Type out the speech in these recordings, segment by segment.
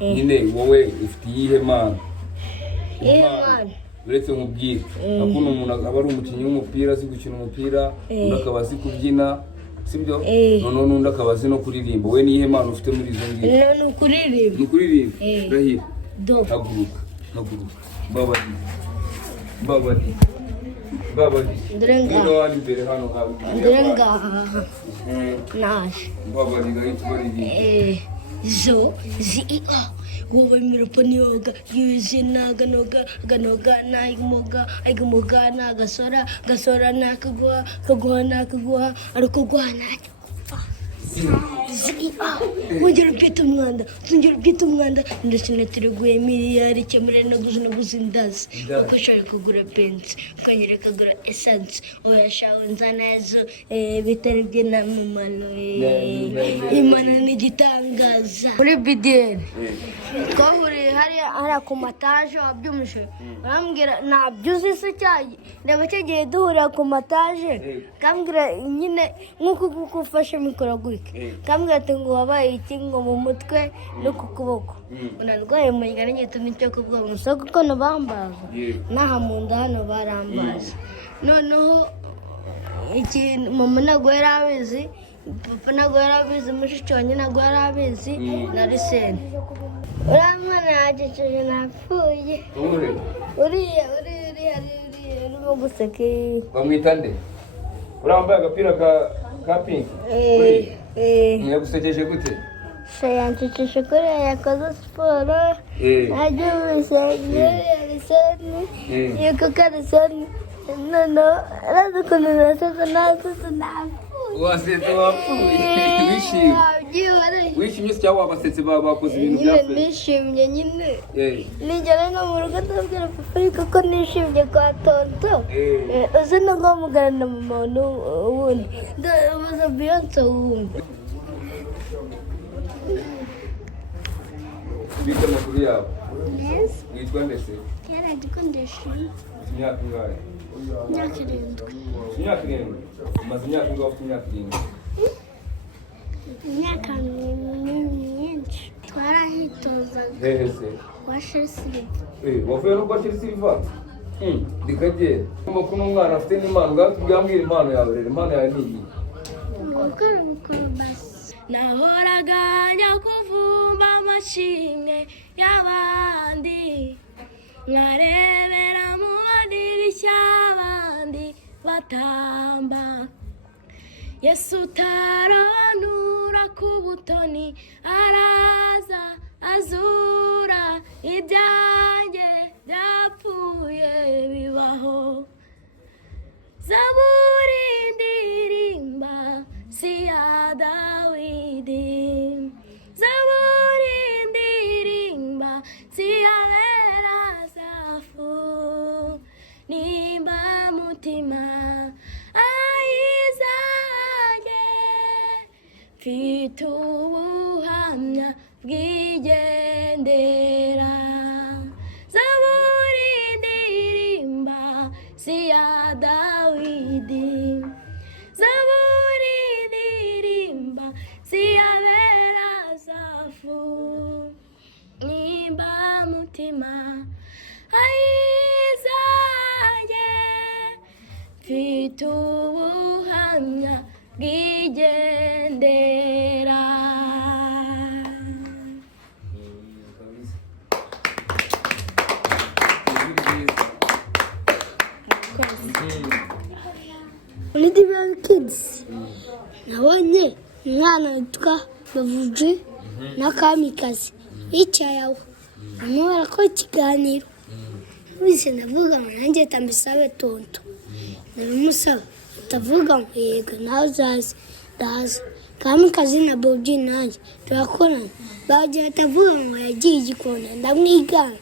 nyine wowe ufite iyihe mana? Uretse nkubwire akuno umuntu aba ari umukinnyi w'umupira azi gukina umupira, undi akaba azi kubyina, sibyo? None n'undi akaba azi no kuririmba. We niyihe mana ufite muri izo ngizo? Ni ukuririmba. Ni ukuririmba? Rahira. Haguruka. Babadi. Ndrenga. Wani mbere hano hawe. Ndrenga. Nash. Babadi gahita baririmba. Zo zi wowe miruponi yoga yuzina ganoga naigumoga nagasora nakagwa ariko gwana Ujya upita umwanda ndetse tureguye miliyari cyemure no guzindaza uko ushaka kugura benzi ukanyereka kugura essence oyashawe nzanazo bitari by'inamumano Imana n'igitangaza muri DBN twahuriye hari ku mataje wabyumishe barambwira nabyuze se cyayi ndaba cyagiye duhurira ku mataje kambwira nyine nkuko gufasha mikoro kambwira ati ngo wabaye iki ngo mu mutwe no ku kuboko unarwaye mu ngana nyituma cyo kubwo musoko ko nabambaza naha mu nda hano barambaza noneho iki mama nago yarabizi papa nago yarabizi mushiki wanjye nago yarabizi na Risene uramwana yagicije napfuye uriya urimo guseke bamwita nde? Urambaye agapira ka pink Nyagusekeje gute? Yanshikishe kuri yakoze siporo ajya ubisenge Risene yuko Risene no aradukuntu nasetse wasetse wapfuye wishimye cyangwa wabasetse bakoze ibintu byapfuye? Nishimye nyine nijyana no mu rugo ndabwira papa ariko ko nishimye kwa tonto uzi no guhamagara na mama wundi ndabaza Beyonce wundi bita amakuru yawe Yes witwa ndetse? Kera dukondesha imyaka ingahe? Imyaka 7 imyaka 7 umaze imyaka ingahe? Ufite imyaka 7 imyaka myinshi twarahitozaga hehe se wa Chelsea wavuye no kwa Chelsea dikagera kuno mwana afite n'imana ubwambwira impano yawe rero impano yawe ni iyi gukora mikoro basi nahoraga njya kuvumba amashimwe y'abandi nkarebera mu madirishya abandi batamba Yesu taronura ku butoni araza azura ibyanjye byapfuye bibaho Zaburi ndirimba si ya Dawidi Zaburi ndirimba si ya Belasafu nimba mutima mfite ubuhamya bw'igendera Zaburi ndirimba si ya Dawidi Zaburi ndirimba si ya Belasafu nimba mutima ayizanye mfite ubuhamya bw'igendera muri DBN Kids nabonye umwana witwa Bavuji na Kamikazi yicaye aho barimo barakora ikiganiro bise ndavuga ngo nanjye tambisabe tonto naramusaba utavuga ngo yego nawe uzaze ndaza Kamikazi na Bavuji nanjye turakorana bagiye atavuga ngo yagiye igikona ndamwigana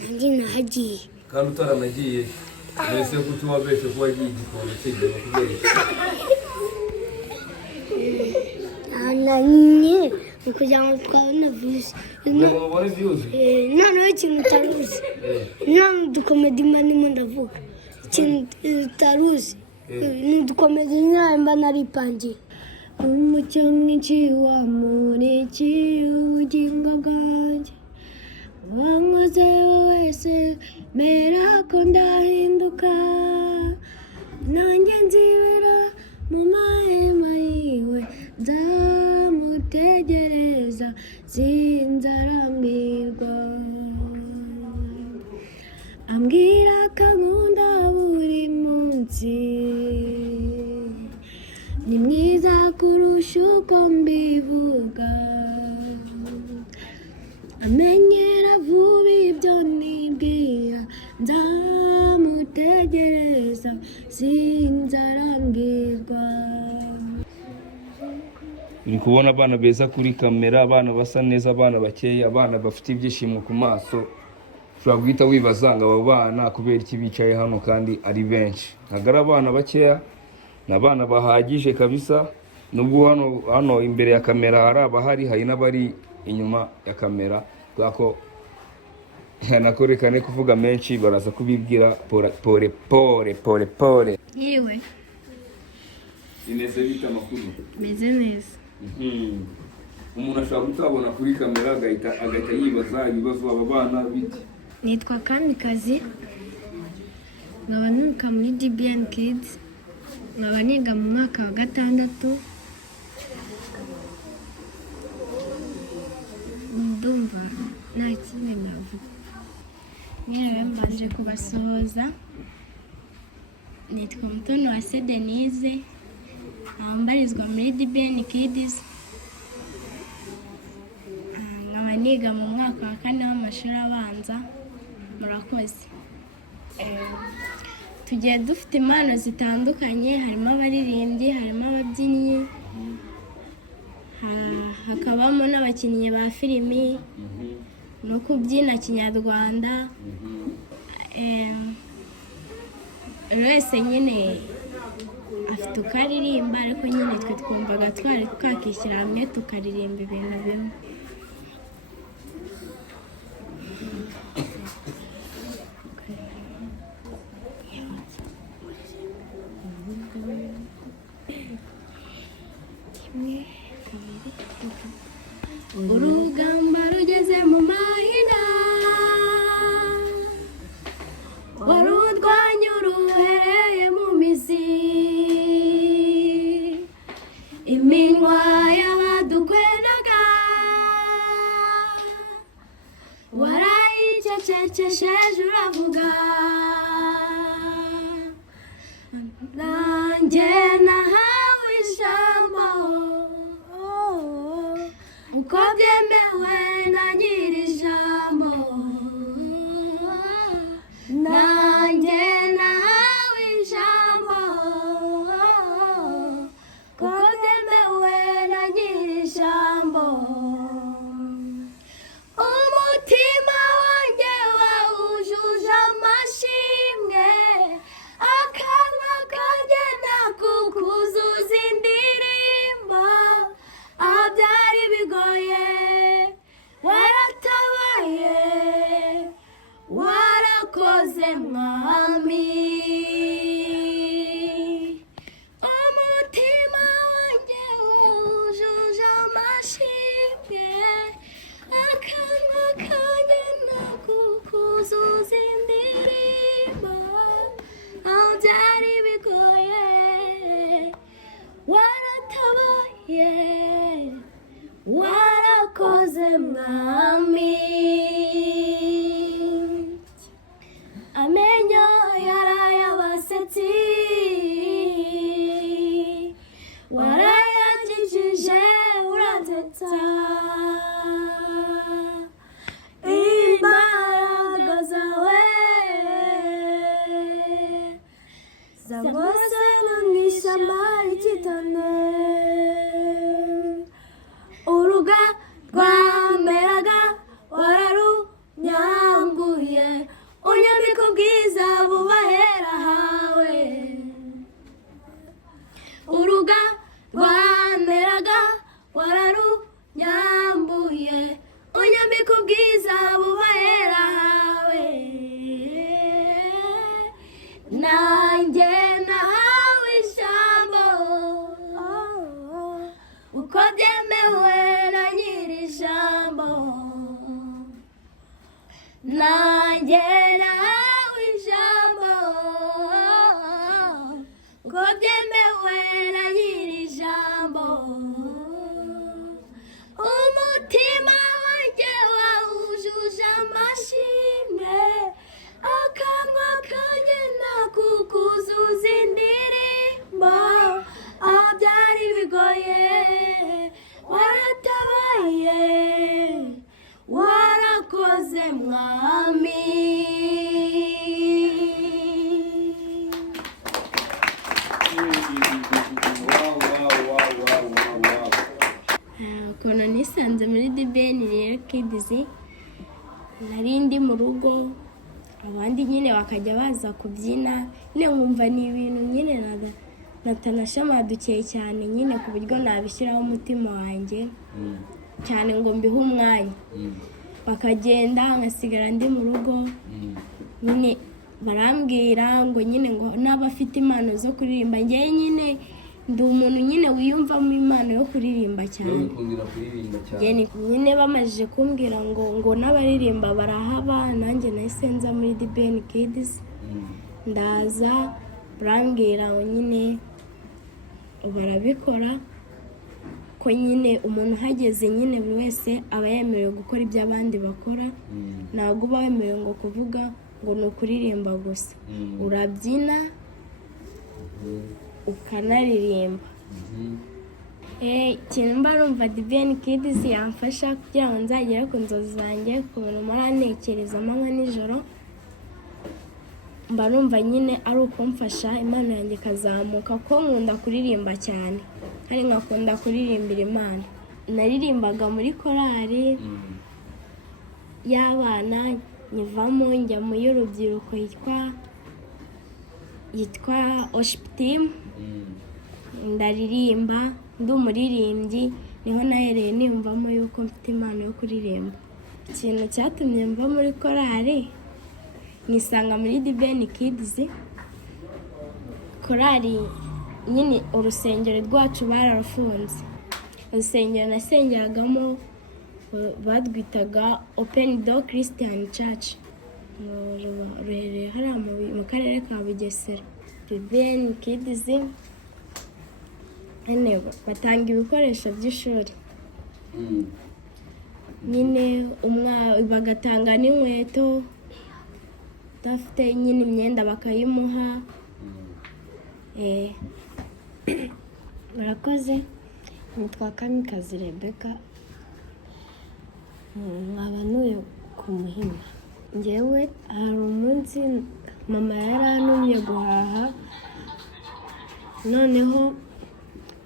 nanjye nahagiye kandi utaranagiye mbese kuki wabeshe ko wagiye igikona kigera kubesha nanye kugira ngo twabone views ubone views noneho ikintu utaruzi none dukomedi manimo ndavuga ikintu utaruzi ni dukomedi nyamba naripangiye umucyo mwinshi wamurikiye ubugingo bwanjye, wankoze wese mera ko ndahinduka, nanjye nzibera mu mahema yiwe, nzamutegereza sinzarambirwa. Ambwira akankunda buri munsi, ni mwiza kurusha uko mbivuga, amenyera vuba ibyo nibwira, nzamutegereza sinzarambirwa. uri kubona abana beza kuri kamera, abana basa neza, abana bakeya, abana bafite ibyishimo ku maso. Ushobora guhita wibaza ngo abo bana kubera iki bicaye hano kandi ari benshi. Ntabwo ari abana bakeya, ni abana bahagije kabisa. Nubwo hano imbere ya kamera hari abahari, hari n'abari inyuma ya kamera, kubera ko nakorekane kuvuga menshi baraza kubibwira pore. Yewe Ineze bita amakuru. meze neza. Umuntu ashobora kutabona kuri kamera agahita yibaza ibibazo aba bana bite. Nitwa Kamikazi, nkaba nuka muri DBN Kids, nkaba niga mu mwaka wa 6. Ndumva nta kindi navuga. Nyewe mbanje kubasuhuza, nitwa Mutoniwase Denise, mbarizwa muri DBN Kids, nkaba niga mu mwaka wa 4 w'amashuri abanza. Murakoze. Tugiye dufite impano zitandukanye, harimo abaririmbyi, harimo ababyinnyi, hakabamo n'abakinnyi ba filimi no kubyina kinyarwanda. Wese nyine afite uko aririmba, ariko nyine twe twumvaga twari twakishyira hamwe tukaririmba ibintu bimwe. Urugamba rugeze mu mahina, warurwanya uruhereye mu mizi, iminwa y'abadukwenaga warayicecekesheje uravuga, nanjye nahawe ijambo uko byemewe na nyir'ijambo, nanjye nahawe ijambo uko byemewe na nyir'ijambo. Umutima wanjye wawujuje amashimwe, akanwa kanjye nakukuzuza indirimbo. Byari bigoye waratabaye, warakoze mwami. Umutima wanjye wujuje amashimwe, akanwa kanjye nakukuzuza indirimbo. Byari bigoye waratabaye, warakoze mwami. Amenyo yarayabasetsi, warayakijije uransetsa, imbaraga zawe zangose nk'ishyamba ry'itone. Uruga rwameraga wararunyambuye, unyambika ubwiza bubahera hawe. Uruga rwameraga wararunyambuye, unyambika ubwiza bubahera hawe. Nanjye nahawe ijambo nanjye nahawe ijambo ngo byemewe na nyiri ijambo umutima wanjye wawujuje amashimwe akanwa kanjye nakukuzuza indirimbo byari bigoye waratabaye warakoze mwami ukuntu nisanze muri DBN Kids nari ndi mu rugo abandi nyine bakajya baza kubyina nyine nkumva ni ibintu nyine natanashamadukeye cyane nyine ku buryo nabishyiraho umutima wanjye cyane ngo mbihe umwanya bakagenda ngasigara ndi mu rugo nyine barambwira ngo nyine ngo n'abafite impano zo kuririmba njye nyine ndi umuntu nyine wiyumvamo impano yo kuririmba cyane nyine bamajije kumbwira ngo n'abaririmba barahaba nanjye nahise nza muri DBN Kids ndaza barambwira ngo nyine barabikora ko nyine umuntu uhageze nyine buri wese aba yemerewe gukora ibyo abandi bakora ntabwo uba wemerewe ngo kuvuga ngo ni ukuririmba gusa urabyina ukanaririmba ikintu mba numva DBN Kids yamfasha kugira ngo nzagere ku nzozi zanjye ku bintu mpora ntekereza amanywa nijoro mba numva nyine ari ukumfasha impano yanjye ikazamuka ko nkunda kuririmba cyane kandi nkakunda kuririmbira Imana naririmbaga muri korali y'abana nyivamo njya mu y'urubyiruko yitwa worship team ndaririmba ndi umuririmbyi niho nahereye niyumvamo yuko mfite impano yo kuririmba ikintu cyatumye mva muri korali nisanga muri DBN Kids korali nyine urusengero rwacu bararufunze urusengero nasengeragamo badwitaga Open Door Christian Church ruherereye hariya mu karere ka Bugesera DBN Kids batanga ibikoresho by'ishuri nyine bagatanga n'inkweto udafite nyine imyenda bakayimuha murakoze nitwa Kamikazi Rebeka nkaba ntuye ku Muhima njyewe hari umunsi mama yarantumye guhaha noneho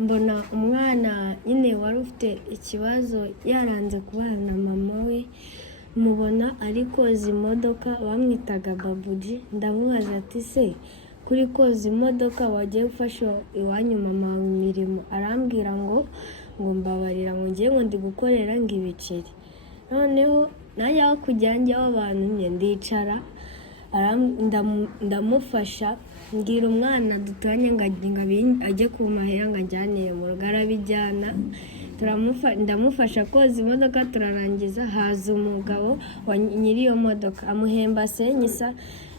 mbona umwana nyine wari ufite ikibazo yaranze kubana na mama we mubona ari koza imodoka bamwitaga Babuji ndamubaza ati se kuri koza imodoka wagiye gufasha iwanyu mama imirimo arambwira ngo mbabarira ngo ngiye ngo ndi gukorera ngo ibiceri noneho nanjye aho kujya njyaho abantu ndicara ndamufasha ngira umwana duturanye ngo ajye kumahera ngo ajyanire mu rugo arabijyana ndamufasha koza imodoka turarangiza haza umugabo wa nyiri iyo modoka amuhemba senyisa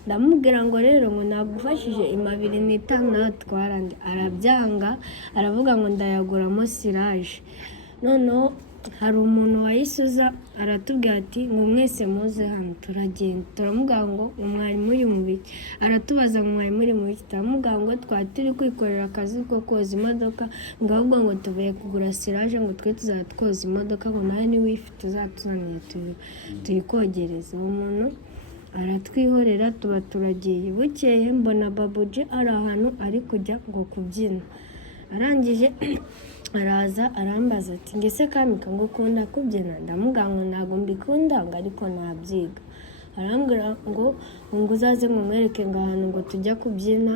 ndamubwira ngo rero ngo nagufashije 250 nawe twarandi arabyanga aravuga ngo ndayaguramo siraje noneho hari umuntu wayisuza aratubwira ati ngo mwese muze hano turagenda turamubwira ngo umwarimu uri mu biki aratubaza ngo umwarimu uri mu biki turamubwira ngo twari turi kwikorera akazi ko koza imodoka ngo ahubwo ngo tuvuye kugura siraje ngo twe tuzatwoza imodoka ngo nawe niwifite uzatuzanire tuyikogereze uwo muntu aratwihorera tuba turagiye bukeye mbona Babuji ari ahantu ari kujya ngo kubyina arangije araza arambaza ati ngese Kamika ngo ukunda kubyina ndamubwira ngo ntabwo mbikunda ngo ariko nabyiga arambwira ngo uzaze mwereke ngo ahantu ngo tujya kubyina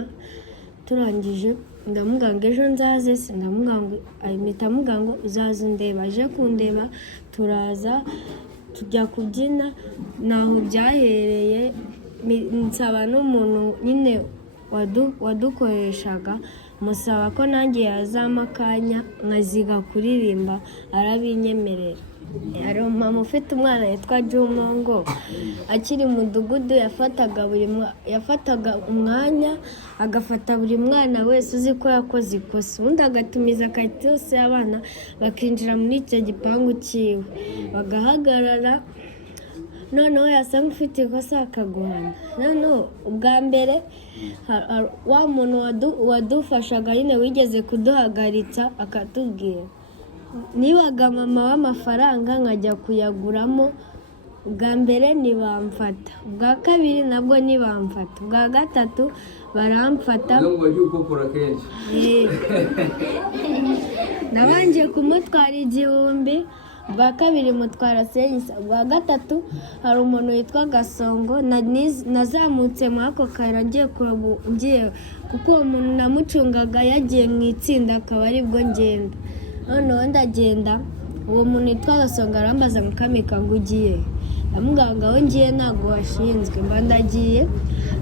turangije ndamubwira ngo ejo nzaze se ndamubwira ngo uzaze undeba aje kundeba turaza tujya kubyina naho byahereye nsaba n'umuntu nyine wadukoreshaga musaba ko nanjye yazama akanya nkaziga kuririmba arabinyemerera hari umumama ufite umwana yitwa Jumongo akiri mu mudugudu yafataga umwanya agafata buri mwana wese uzi ko yakoze ikosa ubundi agatumiza karite yose y'abana bakinjira muri icyo gipangu cyiwe bagahagarara noneho yasanga ufite ikosa akaguhana. Noneho ubwa mbere wa muntu wadufashaga nyine wigeze kuduhagaritsa akatubwira nibaga mama w'amafaranga nkajya kuyaguramo ubwa mbere ntibamfata ubwa kabiri nabwo ntibamfata ubwa gatatu baramfata nabanje kumutwara 1000 ubwa kabiri mutwara senyisa ubwa gatatu hari umuntu witwa Gasongo nazamutse mu ako kayira ngiye kuko uwo muntu namucungaga yagiye mu itsinda akaba aribwo ngenda noneho ndagenda uwo muntu witwa Gasongo arambaza mukamika ngo ugiye ndamuganga we ngiye ntabwo washinzwe mba ndagiye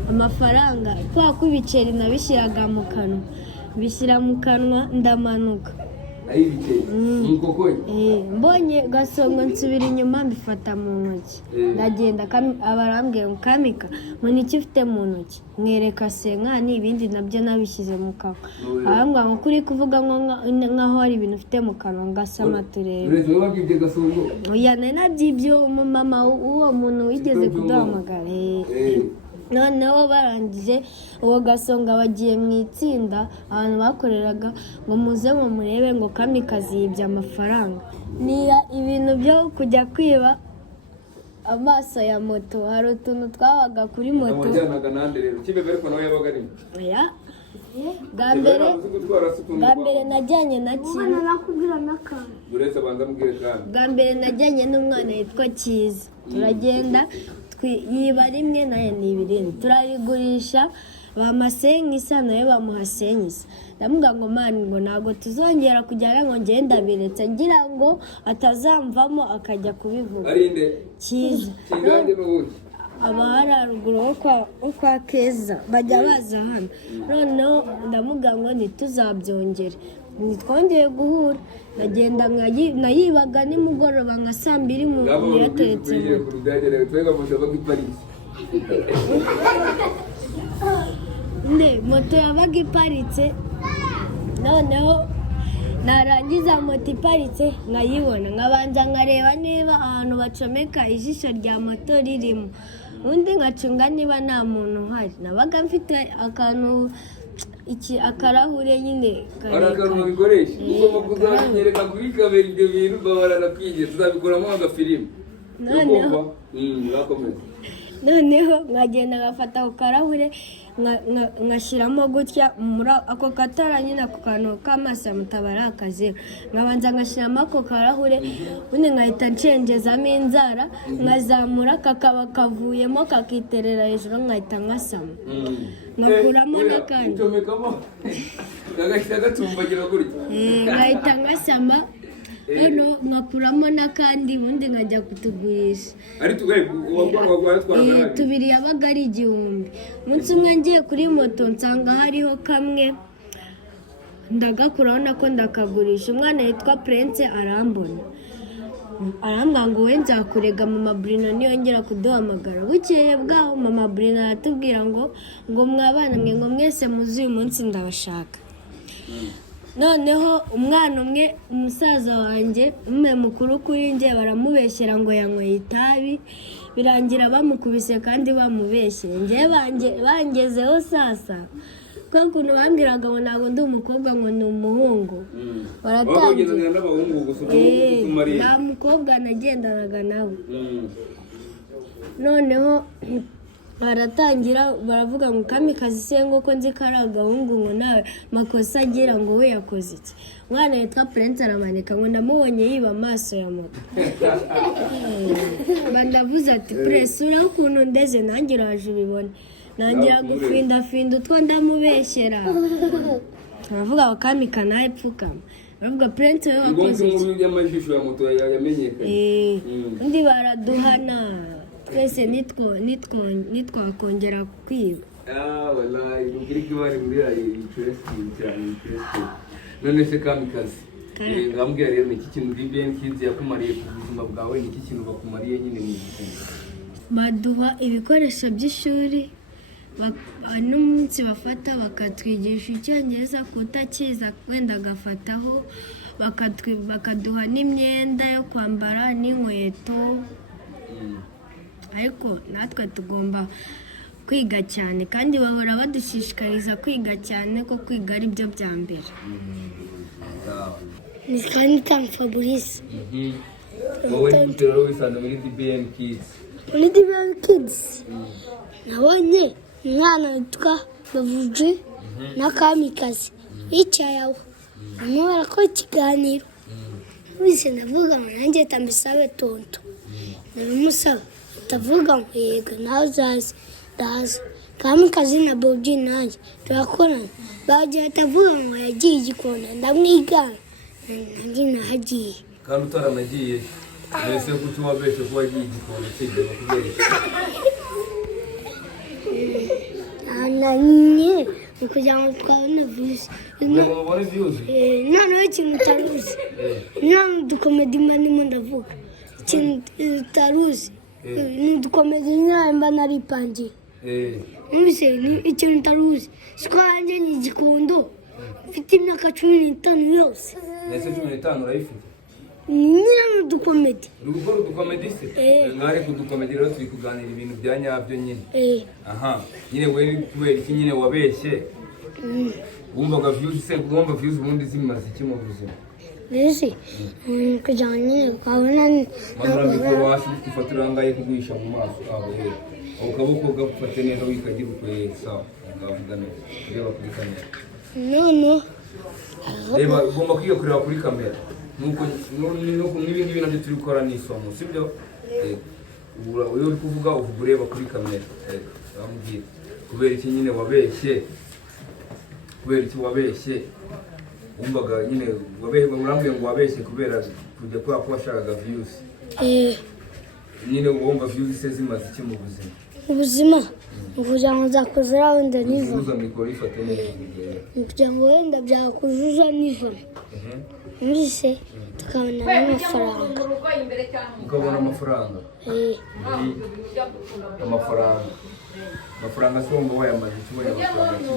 amafaranga kwa kubiceri nabishyiraga mu kanwa bishyira mu kanwa ndamanuka mbonye Gasongo nsubira inyuma mbifata mu ntoki ndagenda abarambwiye ngo kamika ngo niki ufite mu ntoki mwereka senkani ibindi nabyo nabishyize mu kanwa arambwira ngo kuri kuvuga nkaho hari ibintu ufite mu kanwa ngasama turebe oya nabyibye umumama w'uwo muntu wigeze kuduhamagara noneho barangije uwo Gasonga bagiye mu itsinda abantu bakoreraga ngo muze ngo murebe ngo kamikazi yibye amafaranga niya ibintu byo kujya kwiba amaso ya moto hari utuntu twabaga kuri moto bwa mbere najyanye na kintu bwa mbere najyanye n'umwana yitwa Kiza turagenda yiba rimwe nayo ni ibirindi turayigurisha bamasenyisa nayo bamuhasenyisa ndamuga ngo mani ngo ntabwo tuzongera kujyana ngo ngenda biretse ngira ngo atazamvamo akajya kubivuga Kiza abahari haruguru wo kwa Keza bajya baza hano noneho ndamuga ngo ntituzabyongere twongeye guhura ndagenda nayibaga nimugoroba nka 2:00 mu yateretse moto yabaga iparitse noneho narangiza moto iparitse nkayibona nkabanza nkareba niba ahantu bacomeka ijisho rya moto ririmo undi nkacunga niba nta muntu uhari nabaga mfite akantu akarahure nyine akantu bikoresha ugomba kuzanyereka kuri kamera ibyo bintu babarana kwigiye tuzabikoramo agafilime noneho nkagenda ngafata ako karahure ngashyiramo gutya muri ako katara nyine ako kantu k'amaso mutabara akazeru nkabanza ngashyiramo ako karahure ubundi nkahita ncengezamo inzara nkazamura kakaba kavuyemo kakiterera hejuru nkahita nkasama ngakuramo n'akandi nkahita nkasama noneho ngakuramo n'akandi ubundi nkajya kutugurisha tubiri yabaga ari 1000 umunsi umwe ngiye kuri moto nsanga hariho kamwe ndagakuraho nako ndakagurisha umwana yitwa Prince arambona arambwira ngo we nzakurega mama Brino niyongera kuduhamagara bukeye bwaho mama Brino aratubwira ngo mwabana mwe ngo mwese muzi uyu munsi ndabashaka noneho umwana umwe umusaza wanjye mukuru kuri njye baramubeshyera ngo yanyweye itabi birangira bamukubise kandi bamubeshyera njye bangezeho sasa kwa kuntu bambwiraga ngo ntabwo ndi umukobwa ngo ni umuhungu baratangira nta mukobwa nagendanaga nawe noneho baratangira baravuga ngo kamikazi sengo ko nzi ko ari agahungu ngo nawe makosa agira ngo we yakoze iki umwana yitwa Prince aramanika ngo ndamubonye yiba amaso ya moto bandavuze ati Prince uraho ukuntu ndeze nanjye uraje ubibone nangira gufindafinda utwo ndamubeshyera baravuga ngo kamika nawe pfukama baravuga Prince we wakoze iki undi baraduhana twese nitwakongera kwiba wallahi ubwira ko bari muri interesting cyane none se kamikazi ngambwira rero ni iki kintu DBN Kids yakumariye ku buzima bwawe, ni iki kintu bakumariye nyine mu buzima? Baduha ibikoresho by'ishuri, n'umunsi bafata bakatwigisha icyongereza kutakiza wenda agafataho, bakaduha n'imyenda yo kwambara n'inkweto. Ariko natwe tugomba kwiga cyane kandi bahora badushishikariza kwiga cyane ko kwiga ari byo bya mbere. Ni kandi Fabrice. Wowe rero wisanze muri DBN Kids. Muri DBN Kids nabonye umwana witwa Bavuji na Kamikazi yicaye aho barimo barakora ikiganiro. Bise ndavuga ngo nanjye tambisabe tonto, naramusaba ndavuga ngo yego nawe uzaze. Ndaza Kamikazi na Bavuji nanjye turakorana, bagiye atavuga ngo yagiye igikona ndamwigana, nanjye nahagiye. Kandi utaranagiye mbese kuki wabeshe ko wagiye igikona kigera kubera nanye kugira ngo twabone views. ubone views? Noneho ikintu utaruzi, none udukomedi ndimo ndavuga ikintu utaruzi, ni udukomedi mba naripangiye. Mbese ikintu utaruzi siko yanjye ni igikundo mfite imyaka 15 yose. Nese 15 urayifite? Nyina udukomedi. Uri gukora udukomedi se? Ngare kudukomedi rero turi kuganira ibintu bya nyabyo nyine. Aha, nyine wewe kubera iki nyine wabeshye? Wumvaga views se, ugomba views ubundi zimaze iki mu buzima? Mbese kujyanye ukabona mamara washi gufatira ngaye kuguhisha mu maso aho rero. Ukaboko gafate neza wikagira ukwesa ngavuga neza. Reba kuri kamera. No. Reba ugomba kwiga kureba kuri kamera. Nuko n'ibindi bintu byo turi gukora n'isomo sibyo? Uyu uri kuvuga uvuga ureba kuri kamera. Bamubwira kubera iki nyine wabeshye? Kubera iki wabeshye? Umbaga nyine wabeshye, urambwiye ngo wabeshye kubera kujya kwa washakaga views. Nyine wumva views se zimaze iki mu buzima? Ubuzima kugira ngo nzakuzura wenda nizo. Uza mikoro ifate neza. Kugira ngo wenda byakuzuza nizo. Mbese tukabona amafaranga. Ukabona amafaranga? Amafaranga se wumva wayamaze ikibonye amafaranga kiza?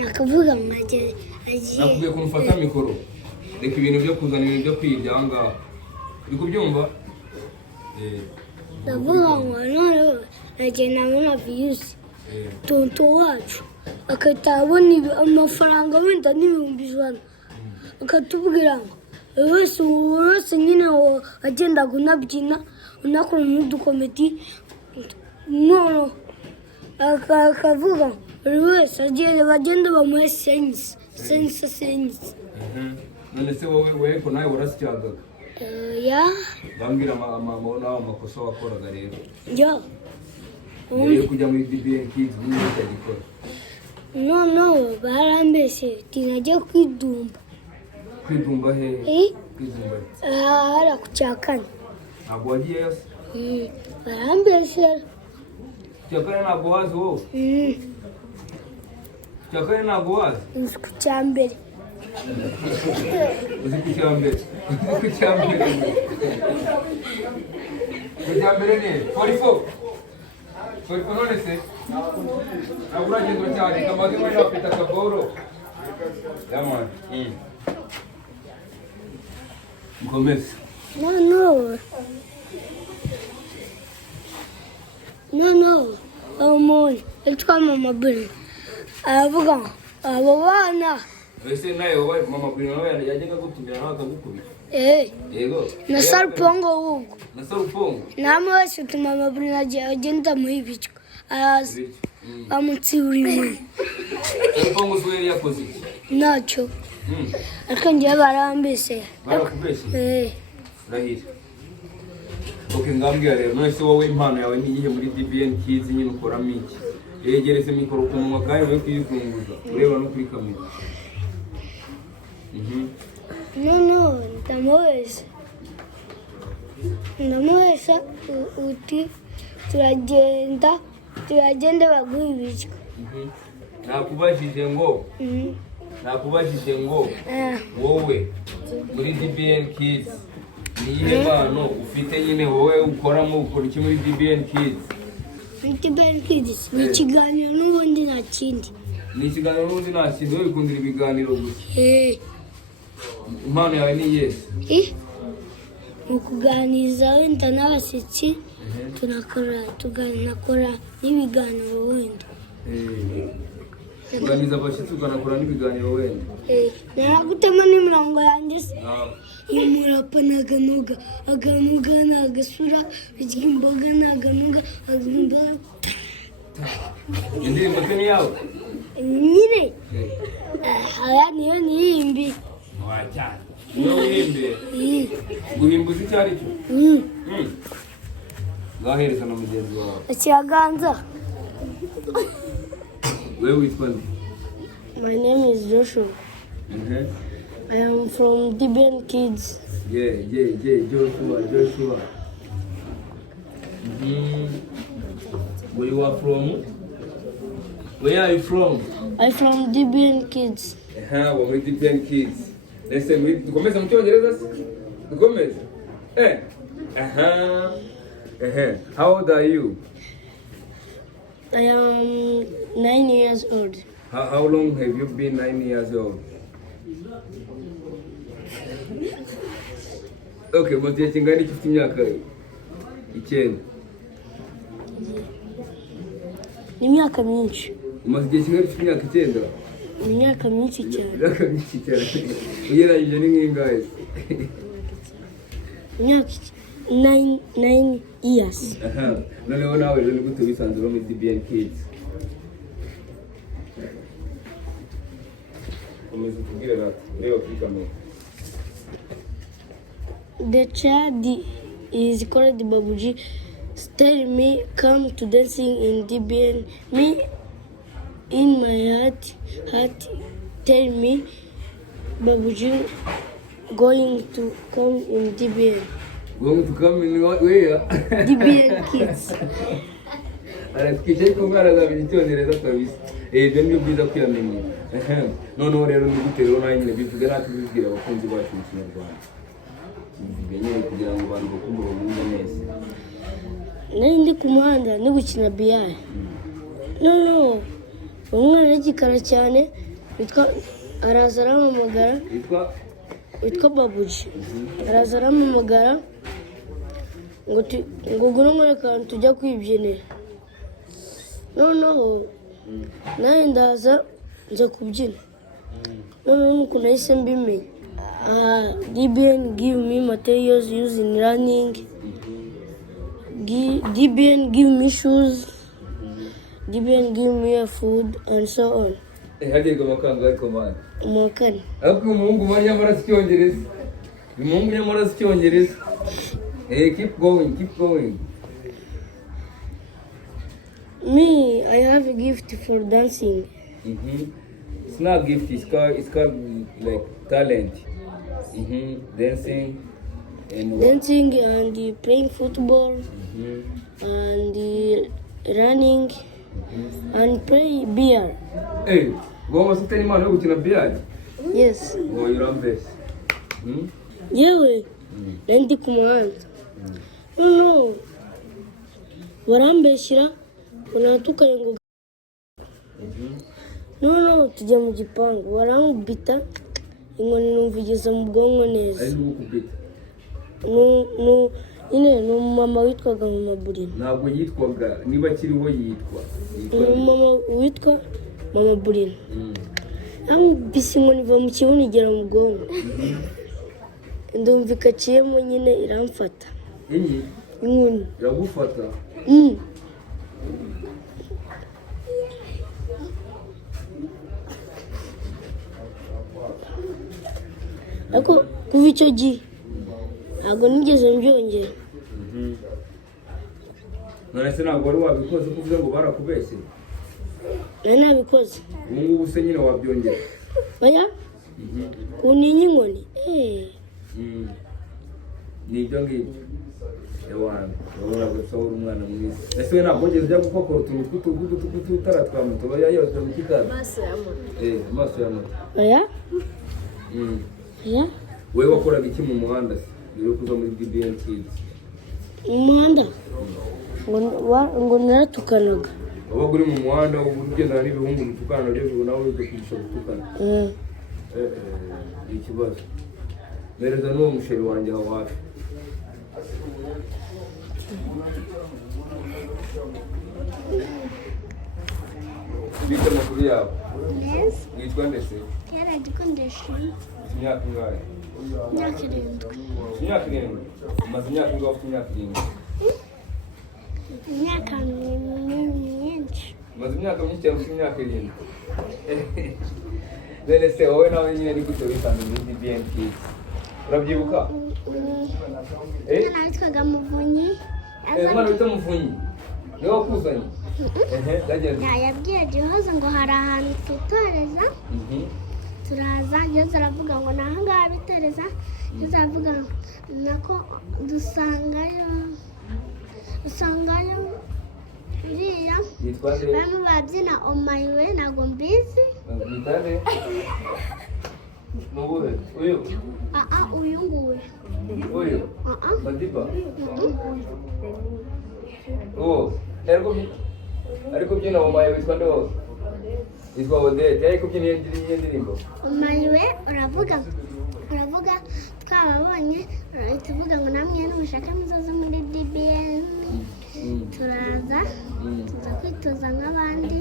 Nakavuga ngo agiye. Nakubwiye ko mfata mikoro. Reka ibintu byo kuzana ibintu byo kwirya ahangaha. Uri kubyumva? Ndavuga ngo none nagiye nabona views. Tonto wacu akatabona amafaranga wenda n'ibihumbi 100. Akatubwira ngo wese nyine agenda gunabyina unakora n'udukomedi. No akavuga buri wese bagenda bamuhe sense. None se wowe ko nawe urasicyaga? Ya. Bambwira nawe amakosa wakoraga rero. Ya. Rero kujya muri DBN Kids n'ibyo utagikora? No, barambeshye tinajya kwidumba. Kwidumba he? Kwidumba Ara kucyakana. Ntabwo wagiye yose? Barambeshye. Cyakane ntabwo wazi wowe? Cyakane ntabwo wazi? Uzi ku cyambere. Uzi ku cyambere? Ku cyambere ni 44. 44 none se? Ntabwo uragenda cyane kamaze muri afite akaboro. Yamani. Ngomese. No. Umuntu witwa Mama Bruno aravuga ngo abo bana. Ese nawe wowe Mama Bruno nawe yajyaga gutumira nawe akagukubita? Yego. Na Sarupongo wugo. Na Sarupongo? Namwe wese utuma Mama Bruno agenda mu ibicwa. Arazi. Bamutsibura imwe. Sarupongo zwe yakoze iki? Ntacyo. Ariko ngiye barambise. Barakubeshye? Rahira. Okay, ngambwira rero none se wowe impano yawe ni iyihe muri DBN Kids nyine ukoramo iki? yegereze mikoro ku munwa kandi we kuyizunguza ureba no kuri kamera. No, ndamuhesha uti turagenda baguha ibiryo. Nakubajije ngo wowe muri DBN Kids niyihe mpano ufite nyine wowe ukoramo ukora iki muri DBN Kids? DBN Kids ni ikiganiro n'ubundi nta kindi. Ni ikiganiro n'ubundi nta kindi, wowe ukundira ibiganiro gusa. Impano yawe ni yes? Ukuganiriza wenda n'abashyitsi tukanakora n'ibiganiro wenda. Kuganiriza abashyitsi ukanakora n'ibiganiro wenda. Naragutema n'imirongo yanjye se. Iyo murapa naganuga, aganuga nagasura, birya imboga naganuga, aganuga. Indirimbo se ni yawe? Nyine. Aya niyo niyimbi. Wacha. Niyo wihimbiye? Guhimbuza icyo ari cyo? Ngahereza na mugenzi wawe. Akiyaganza. Wewe witwa nde? My name is Joshua. I am from DBN Kids. Yeah, Joshua. Where you are from? Where are you from? I'm from DBN Kids. We're with DBN Kids. Listen, dukomeza mu cyongereza se? Dukomeza? How old are you? I am 9 years old. How long have you been 9 years old? Okay, mu gihe kingana iki ufite imyaka 9? Ni imyaka myinshi. Umaze igihe kingana ufite imyaka 9? Imyaka myinshi cyane. Imyaka myinshi cyane. Ugereranyije ni nk'ingahe? Imyaka 9 years. Noneho nawe rero ni gute wisanzura muri DBN Kids? Komeza tubwire rata, reba kuri kamera. The child is called Babuji. Tell me, come to dancing in DBN. Me, in my heart, tell me, Babuji going to come in DBN. Going to come in what way? DBN Kids. Aratwicaye ko mwarazabira icyongereza kabisa. Ibyo ni byiza kwiyamenya. Noneho rero ni gute rero nawe nyine bivuga natwe bibwira abakunzi bacu mu Kinyarwanda. Bivuga kugira ngo abantu bakumve bumve neza. Nari ndi ku muhanda ni gukina biyari. No. Umwana aragikara cyane araza aramamagara. Witwa Babuji. Araza aramamagara ngo ngure akantu tujya kwibyinira. Noneho nawe ndaza nza kubyina. Noneho nuko nahise mbimenya. DBN give me materials using running. DBN give me shoes. DBN give me food and so on. Hagirwa amakanga ariko mwana. Umukani. Ariko umuhungu nyamara si Icyongereza. Umuhungu nyamara si Icyongereza. Keep going. Me, I have a gift for dancing. It's not gift, it's called like talent. Dancing and playing football and running and play beer. Hey, go must tell man how to beer. Yes. Go you run this. Yewe, ndi kumuhanda. No. Barambeshyira unatukaye ngo. No, tujya mu gipangu. Barambita inkoni numvigeza mu bwonko neza. Ari gukubita. No, ni mama witwaga Mama Burina. Ntabwo yitwaga, niba kiriho yitwa. Mama witwa Mama Burina. Bisi inkoni iva mu kibuno igera mu bwonko. Ndumva ikaciyemo nyine iramfata. Inkoni. Iragufata? Ariko kuva icyo gihe ntabwo nigeze mbyongera. None se ntabwo wari wabikoze kuvuga ngo barakubeshye? nabikoze ubu ngubu se nyine wabyongera oya uninya inkoni ni ibyo ngibyo ewana urabona gusa uri umwana mwiza ese we ntabwo wongeze ujya gukokora utuntu tw'ututara twa moto yose mu kikada amaso ya moto oya wowe wakoraga iki mu muhanda se mbere yo kuza muri DBN Kids? mu muhanda ngo naratukanaga wabaga uri mu muhanda ugendana n'ibihungu bitukana nabyo nawe ujya kwigisha gutukana ni ikibazo mpereza n'uwo musheri wanjye aho hafi bita amakuru yawe witwa ndetse kera dukundesha imyaka ingahe? imyaka 7 imyaka 7 umaze imyaka ingahe ufite imyaka 7? imyaka myinshi umaze imyaka myinshi cyane ufite imyaka 7 none se wowe nawe nyine ni gute wisanze muri DBN Kids urabyibuka? umwana witwaga Muvunyi umwana witwa Muvunyi niwe wakuzanye? yabwiye Gihozo ngo hari ahantu twitoreza turaza Gihozo aravuga ngo ni ahangaha bitereza Gihozo aravuga nako dusangayo iriya bamwe babyina omayiwe ntabwo mbizi uyu nguyu Madiba ariko byina omayiwe witwa nde wose? Yitwa Odette ariko byina iyo ndirimbo omayiwe uravuga twababonye tuvuga ngo namwe n'umushaka muzaze muri DBN turaza tuza kwitoza nk'abandi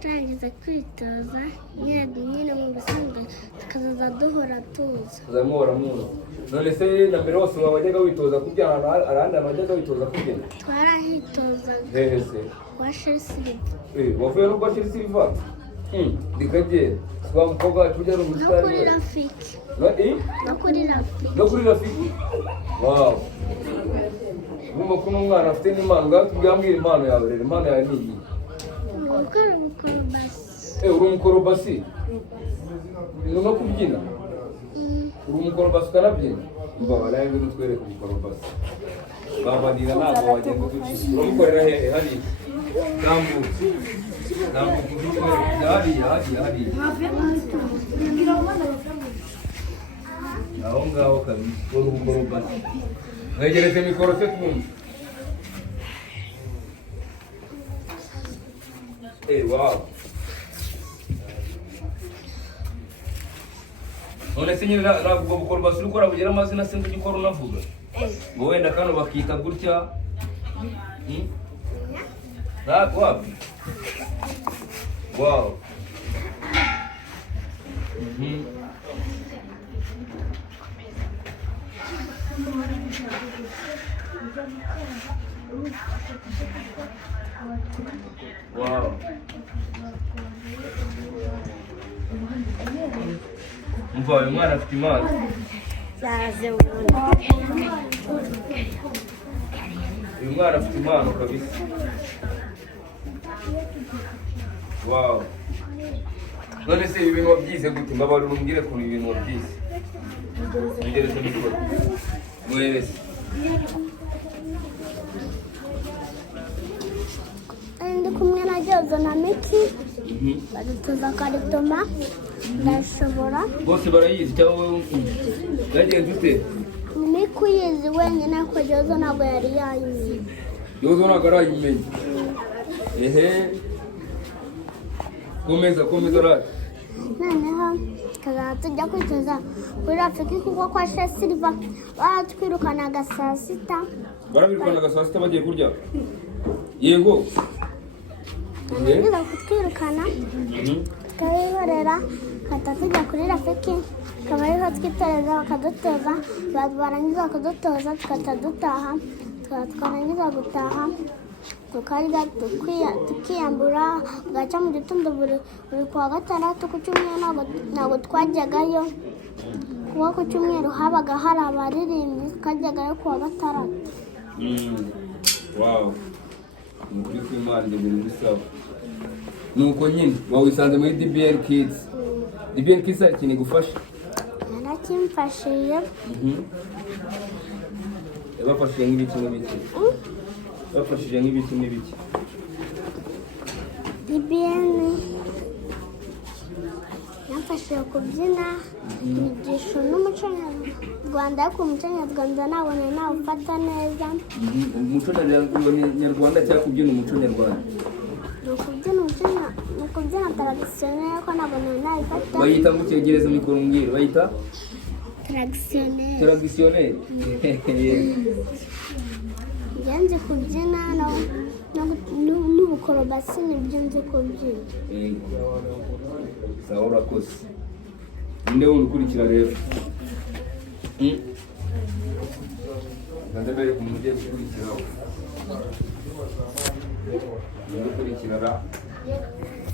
turangiza kwitoza nyine mu bisanzwe tukazaza duhora tuza muhora muza. None se na mbere hose wajyaga witoza kubyina arandi wajyaga witoza kubyina? twarahitozaga hehe se kwa Chelsea wavuye no kwa Chelsea dikagera kwa mukobwa wacu ujya no muri no kuri rafiki wow Bumva ko umwana afite n'impano ngatubwambira impano yawe rero impano yawe ni iyi uri umukorobasi no kubyina uri umukorobasi ukanabyina mba waraye ngo utwereke umukorobasi babanira ntabwo wagenda uducika uramukorera hehe hariya tambuka hariya aho ngaho kabisa uri umukorobasi wegereze mikoro se twumve wow none se nyine ntabwo bukorwa uri gukora bugira amazina se ngo ujye ukora unavuga ngo wenda kano bakita gutya wapi wow wow umva uyu mwana afite impano uyu mwana afite impano kabisa wow none se ibi bintu wabyize gute mbabarira umbwire ukuntu ibintu wabyize ngeretse mikoro mwereze ndi kumwe na Jozo na Miki badutoza karitoma ndashobora bose barayizi cyangwa wowe yagenze ute? Miki uyizi wenyine ariko Jozo ntabwo yari yayimenye. Jozo ntabwo arayimenye komeza rati noneho tukazajya tujya kwitoza kuri rafiki kuko kwa Silva baratwirukanaga saa sita barabirukanaga saa sita bagiye kurya yego ngiza kutwirukana tukabihorera kata tujya kuri rafiki akaba ariho twitoreza bakadutoza barangiza bakadutoza tukajya dutaha twarangiza gutaha tukarya tukiyambura tugaca mu gitondo buri kuwa gatandatu ku cyumweru ntabwo twajyagayo kuko ku cyumweru habaga hari abaririmbyi twajyagayo kuwa gatandatu. wow ni kuri kw'Imana ibintu bisawa nuko nyine wawisanze muri DBN Kids. DBN Kids hari ikintu igufasha? Narakimfashije. Yabafashije nk'ibiki n'ibiki? Bafashije nk'ibiki n'ibiki? DBN yamfashije kubyina, inyigisho n'umuco nyarwanda, ariko umuco nyarwanda nabona nawufata neza. Umuco nyarwanda cyangwa kubyina umuco nyarwanda? Ni ukubyina traditionnel, ko nabona nayifata. Bayita mu Cyongereza mikoro mbwira, bayita? Traditionnel. Traditionnel. Nzi kubyina n'ubukorobasi nibyo nzi kubyina. Sawa urakoze. Ninde wundi ukurikira rero? Nande mbere ku mujye gukurikiraho. Ninde ukurikira ra?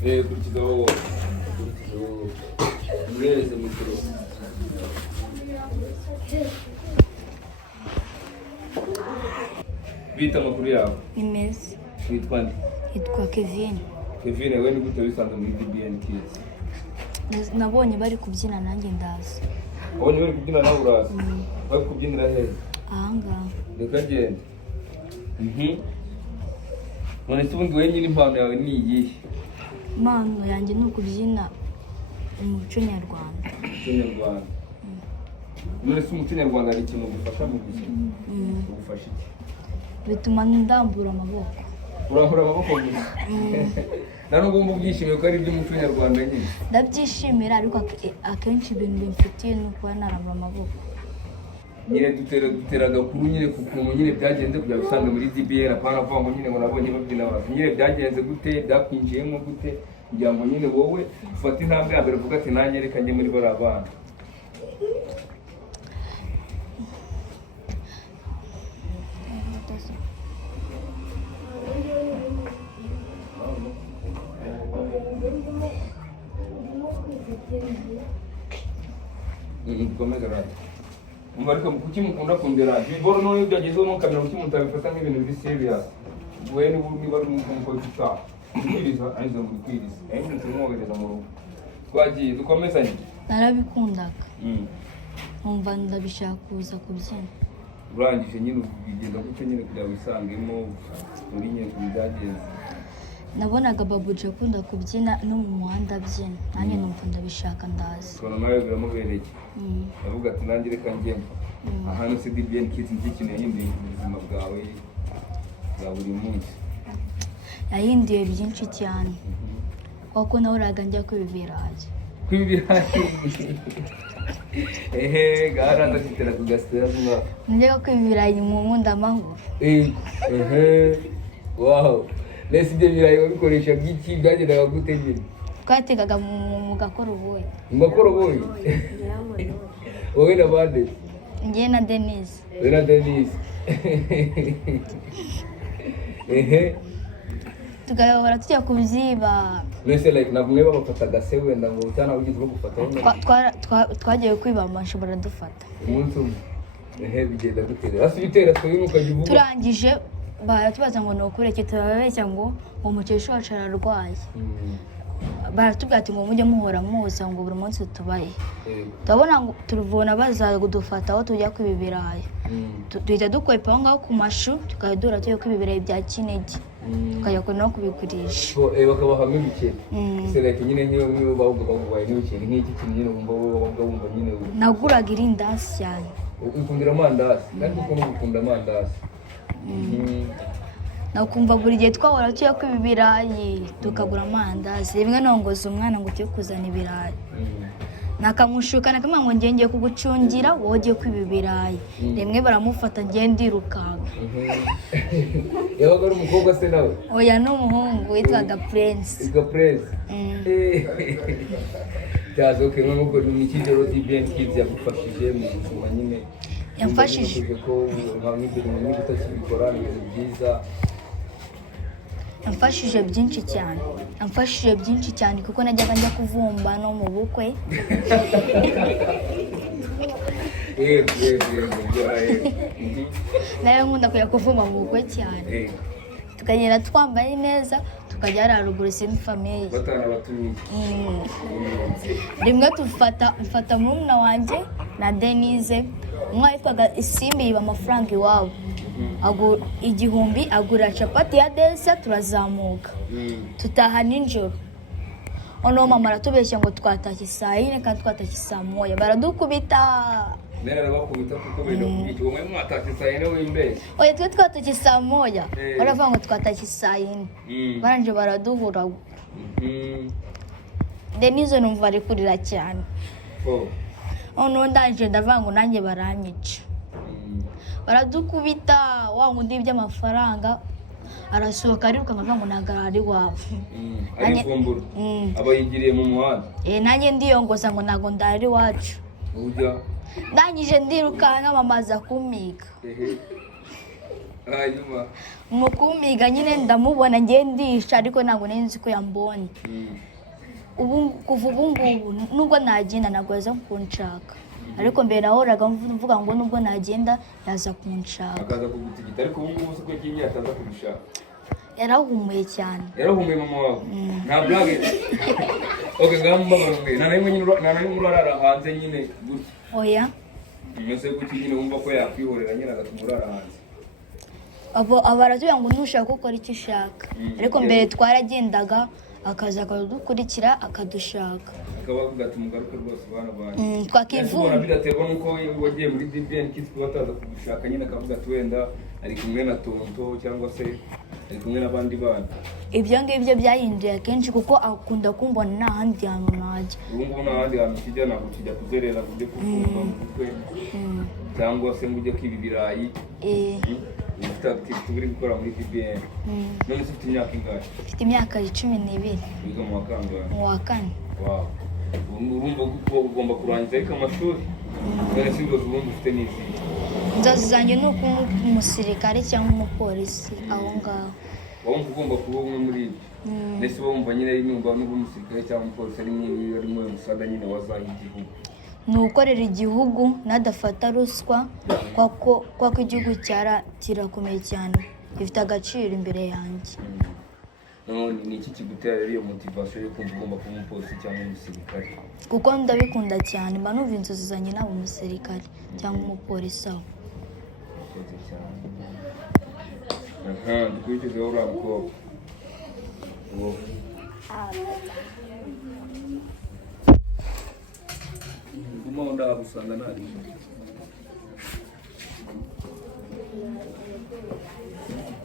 Kurikizaho. Mwese mukuru. Bita amakuru yawe? Ni meza. Witwa nde? Yitwa Kevin. Kevin, we ni gute wisanze muri DBN Kids? Nabonye bari kubyina nanjye ndaza. Abonye bari kubyina nawe uraza? Bari kubyinira hehe? Ahangaha. Reka genda. None se ubundi wenyine impano yawe ni iyihe? Impano yanjye ni ukubyina umuco nyarwanda. Umuco nyarwanda. None se umuco nyarwanda ni ikintu gufasha mu buzima? Ugufasha iki? Bituma ndambura amaboko. Urambura amaboko gusa? Nta nubwo wumva ubyishimiye ko ari iby'umuco nyarwanda nyine? Ndabyishimira, ariko akenshi ibintu bimfitiye ni ukuba narambura amaboko. Nyine dutera agakuru nyine ku kuntu nyine byagenze kugira usanga muri DBN, apana kuvuga ngo nyine ngo nabonye babyina abantu. Nyine byagenze gute, byakwinjiyemo gute, kugira ngo nyine wowe ufate intambwe ya mbere uvuga ati nanjye reka njye muri bariya bana. Komeza radi. Umva ariko kuki mukunda kundera? Biboro none byagezeho no kamera kuki mutabifata nk'ibintu biri serious. Wewe niba ari umuko cyita. Kwiriza aiza muri kwiriza. Ende tumwogereza mu rugo. Twagiye dukomezanye. Narabikundaga. Umva ndabishaka kuza kubyina. Urangije nyine ubigenda gute nyine kugira wisangemo muri nyine kubyagenze? Nabonaga babuja akunda kubyina no mu muhanda abyina, nanjye numva ndabishaka ndaza. Kona nawe biramubereye. Avuga ati nanjye reka njyemo. Ahantu se DBN Kids nzi kintu yahinduye ubuzima bwawe bwa buri munsi. Yahinduye byinshi cyane. Kuko nahoraga njya kwibiraje. Kwibiraje. Garanda kitera kugasitera zuma. Njya kwibiraje mu munda amahoro. Wow. Nese ibyo birayi wabikoresha bw'iki byagendaga gute nyine? Twategaga mu gakoroboyi. Mu gakoroboyi? Wowe na bande? Njye na Denise. Wowe na Denise. Tugahora tujya kubyiba. Nese like nabumwe babafataga se wenda ngo utana ugize gufata. Twagiye kwiba amashu baradufata. Umunsi umwe. Bigenda gute? Hasi bitera twe ukajya uvuga. Turangije baratubaza ngo nukureke turababeshya ngo umukecuru wacu ararwaye. Baratubwira ati ngo mujye muhora muza ngo buri munsi tubaye. Turabona ngo turuvona bazaza kudufata aho tujya kwibibiraye. Duhita dukwepa aho ngaho ku mashu tukayadura tuyo kwibibiraye bya Kinigi. Tukajya no kubigurisha. Bakabaha nk'ibiceri. Se like nyine niyo bavuga n'ibiceri nk'iki kintu nyine wumva nyine. Naguraga irindazi cyane. Ukundira amandazi? Kandi uko ukunda amandazi? Nakumva buri gihe twahora tuya kwibibirayi tukagura amandazi. Rimwe nongoza umwana ngo cyo kuzana ibirayi. Nakamushuka nakamwe ngo ngiye kugucungira wogiye kwibibirayi. Rimwe baramufata ngende irukanga. Yabaga ari umukobwa se nawe? Oya n'umuhungu witwaga Prince. Witwa Prince? Tazo okay nuko n'ikigero DBN Kids yagufashije mu buzima nyine. Yamfashije ko nk'ibyo mu gutakibikora ni byiza. Yamfashije byinshi cyane. Yamfashije byinshi cyane kuko najyaga njya kuvumba no mu bukwe. Nayo nkunda kujya kuvuma mu bukwe cyane. Tukagenda twambaye neza akajya ari haruguru sindi famiye batana batumiye. rimwe mfata murumuna wanjye na Denise umwe yitwaga Isimbi yiba amafaranga iwabo igihumbi agura capati ya Desa turazamuka tutaha nijoro ono mama aratubeshya ngo twatashye saa 4 kandi twatashye saa 1 baradukubita Nera bakubita kuko benda kubiki umwe mwatashye saa 4 w'imbere oya twe twatashye saa 1 baravuga ngo twatashye saa 4 baranje baraduhura Denise numva ari kurira cyane ono ndaje ndavuga ngo nanjye baranyica baradukubita wa ngundi by'amafaranga arasohoka ariruka ngo nagarari wabo ari fumbura abayigiriye mu muhanda nanjye ndiyongoza ngo nago ndari wacu ujya ndangije ndirukanka mamaza kumiga hanyuma mukumiga nyine ndamubona ngiye ndisha ariko ntabwo nzi ko yambonye ubu kuva ubu ngubu nubwo nagenda ntabwo yaza kunshaka ariko mbere nahoraga mvuga ngo nubwo nagenda yaza kunshaka akaza kugutigita ariko ubu ngubu uko kinyi ataza kubishaka yarahumuye cyane yarahumuye mama wawe nta blage okay ngamba mwe nanaye murara hanze nyine gutya oya nyose guki nyine wumva ko yakwihorera nyine agatumurara hanze abaratubwira ngo ntushaka gukora icyo ushaka ariko mbere twaragendaga akaza akadukurikira akadushaka akabavuga ati mugaruke rwose bana bana twakivuna bidaterwa nuko wagiye muri DBN Kids bataza kugushaka nyine akavuga ati wenda ari kumwe na tonto cyangwa se ari kumwe n'abandi bana ibyo ngibyo byahinduye akenshi kuko akunda kumbona nta handi hantu najya ubu ngubu nta handi hantu kijya ntabwo kijya kuzerera kujya kukumva mu bukwe cyangwa se ngo ujye kwiba ibirayi ufite activity uri gukora muri DBN none ufite imyaka ingahe mfite imyaka 12 wiga mu wakangahe mu wa kane wow urumva ko ugomba kurangiza ariko amashuri none si inzozi ubundi ufite n'izi inzozi zanjye ni uko umusirikare cyangwa umupolisi aho ngaho wumva ugomba kuba umwe muri ibyo ndetse wumva nyine nimba n'ubu umusirikare cyangwa umupolisi ari muri musada nyine wazaha igihugu ni ukorera igihugu nadafata ruswa kwako igihugu kirakomeye cyane gifite agaciro imbere yanjye none ni iki kigutera rero iyo motivation yo kumva ugomba kuba umupolisi cyangwa umusirikare kuko ndabikunda cyane mba numva inzozi zanjye naba umusirikare cyangwa umupolisi aho dukurikizeho uriya mukobwa guma ndagusanga nari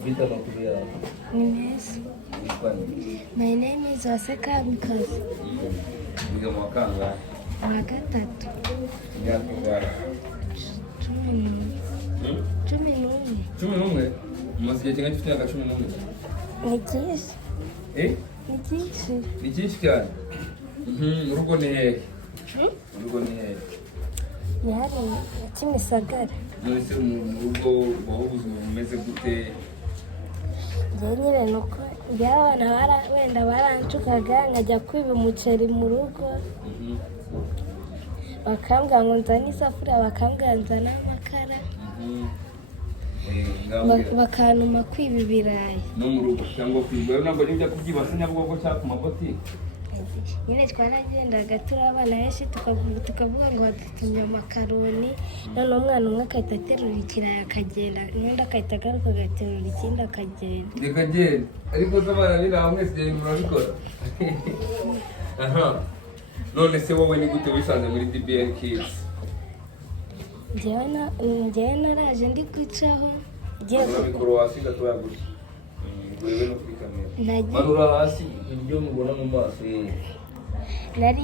bita makuru yawe Ni meza. My name is Waseka Because. wiga mu wakangahe Wa gatatu. imyaka ingahe 11. umaze igihe kingana gifite imyaka 11 Ni byinshi. Ni byinshi. ni byinshi cyane urugo ni hehe urugo ni hehe Ni hano Kimisagara. mwese mu rugo waho ubuzima bumeze gute Njye nyine nuko byabana wenda barancukaga nkajya kwiba umuceri mu rugo bakambwira ngo nzane isafuriya bakambwira nzane amakara bakantuma kwiba ibirayi no mu rugo cyangwa kwiba ntabwo njya kubyibasa nyabugogo cyangwa ku mabotike nyine twaragendaga turi abana benshi tukavuga ngo badutumye amakaroni none umwana umwe akahita aterura ikirayi akagenda n'undi akahita agaruka agaterura ikindi akagenda reka genda ariko se abana ni nawe mwese igihe murabikora none se wowe ni gute wisanze muri DBN Kids njyewe naraje ndi kwicaho mikoro hasi gatoya gutya urebe no kuri kamera manura hasi ibyo mubona mu maso nari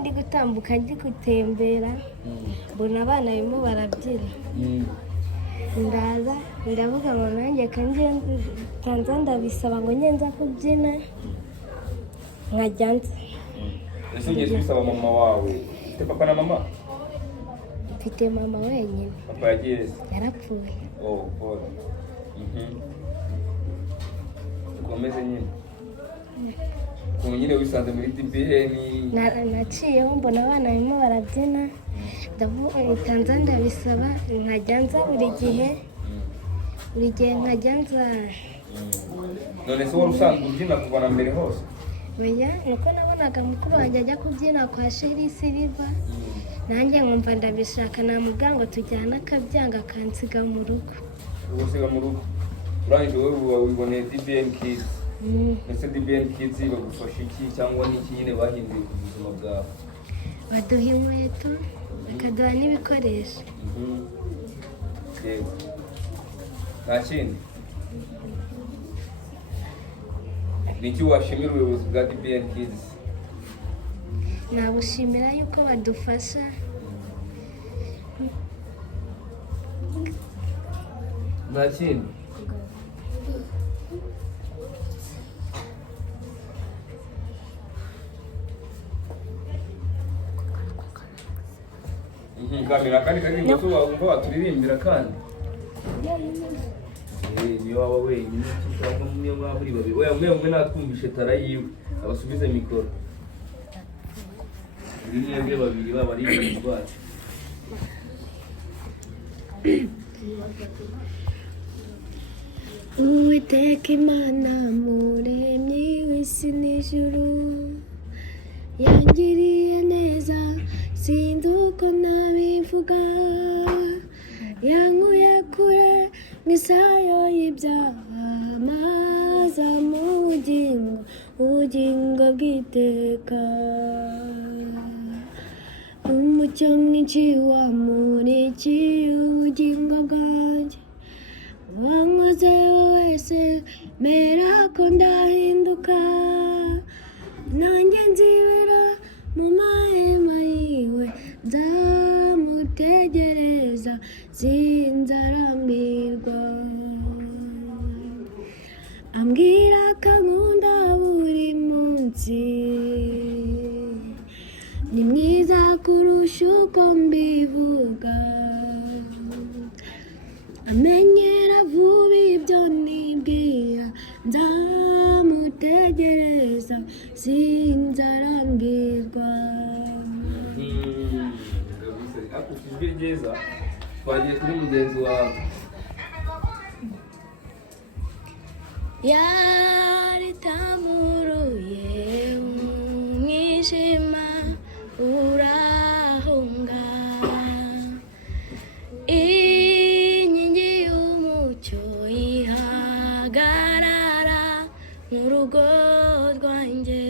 ndi gutambuka ndi gutembera mbona abana barimo barabyina ndavuga ngo nanjye kanza ndabisaba ngo njye nza kubyina nkajya nza ese ugiye kubisaba mama wawe ufite papa na mama mfite mama wenyine papa yagiye yarapfuye pole ukomeze nyine ukuntu nyine wisanze muri DBN naciyeho mbona abana barimo barabyina nza ndabisaba nkajya nza buri gihe nkajya nza none se wari usanzwe ubyina kuva na mbere hose? oya nuko nabonaga mukuru wanjye ajya kubyina kwa Sheri Silva nanjye nkumva ndabishaka namubwira ngo tujyane akabyanga akansiga mu rugo. Ugusiga mu rugo urangije wowe wiboneye DBN Kids. Ese DBN Kids bagufasha iki cyangwa n'iki nyine bahinduye ku buzima bwawe? Baduha inkweto bakaduha n'ibikoresho. Yego nta kindi niki washimira ubuyobozi bwa DBN Kids? Nabushimira yuko badufasha nta kindi kamera kandi karirimbo so wumva waturirimbira kandi niyo waba wenyine cyangwa niyo mwaba muri babiri oya mwe natwumvishe tara yiwe abasubize mikoro uri mwebwe babiri baba ari ibintu rwacu. Uwiteka Imana muremyi w'isi n'ijuru yangiriye neza sinzi uko nabivuga yankuye kure nk'isayo y'ibyaha maza mu ubugingo bw'iteka umucyo mwinshi wamurikiye ubugingo bwanjye wankozeho wese mera ko ndahinduka nanjye nzibera mu mahema yiwe nzamutegereza sinzarambirwa ambwira akankunda buri munsi ni mwiza kurusha uko mbivuga amenyera vuba ibyo nibwira nzamutegereza sinzarambirwa. Akufijwe neza twagiye kuri mugenzi wawe yaritamuruye umwijima urahunga inkingi y'umucyo ihagarara mu rugo rwanjye